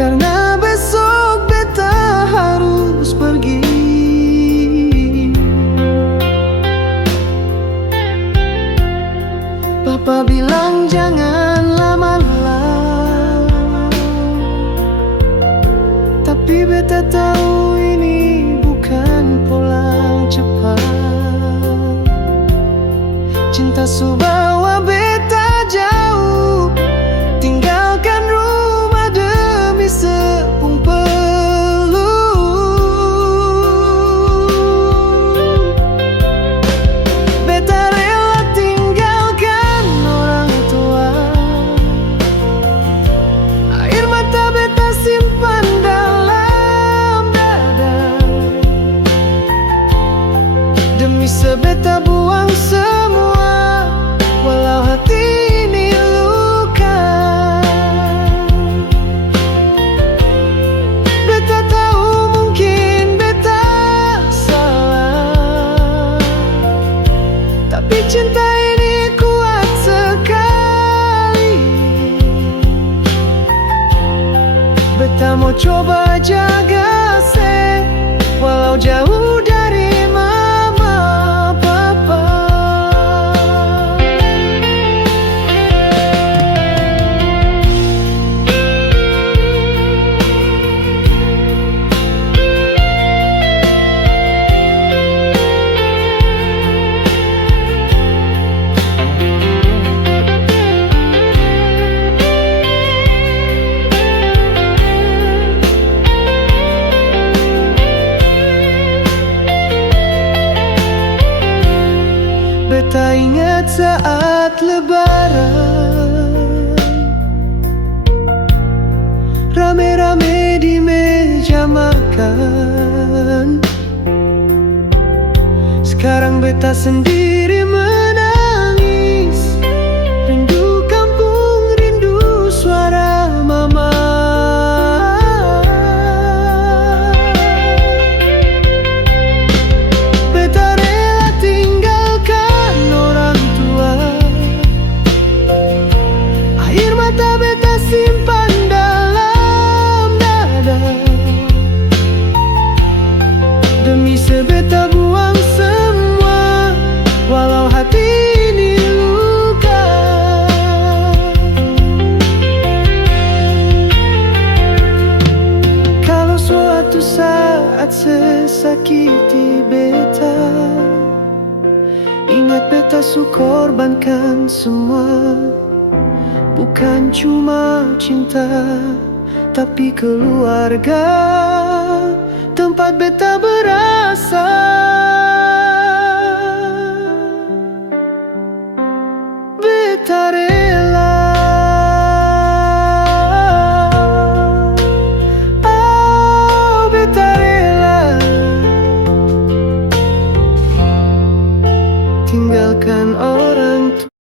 karena besok beta harus pergi. Papa bilang jangan lama-lama, tapi beta tahu ini bukan pulang cepat. Cinta su bawa beta jauh, tinggalkan rumah demi sepung peluk. Beta rela tinggalkan orang tua, air mata beta simpan dalam dada, demi sebeta buang semua, walau hati ini luka. Beta tahu mungkin beta salah, tapi cinta ini kuat sekali. Beta mau coba jaga se, walau jauh dari mama papa. Beta ingat saat lebaran, rame-rame di meja makan. Sekarang beta sendiri menangis, rindu kampung, rindu suara mama. Beta rela tinggalkan orang tua, air mata beta simpan dalam dada, demi sebeta buang semua, walau hati ini luka. Kalau suatu saat sesakiti beta, ingat beta su korbankan semua, bukan cuma cinta, tapi keluarga, tempat beta berasal. Beta rela, oh beta rela, tinggalkan orang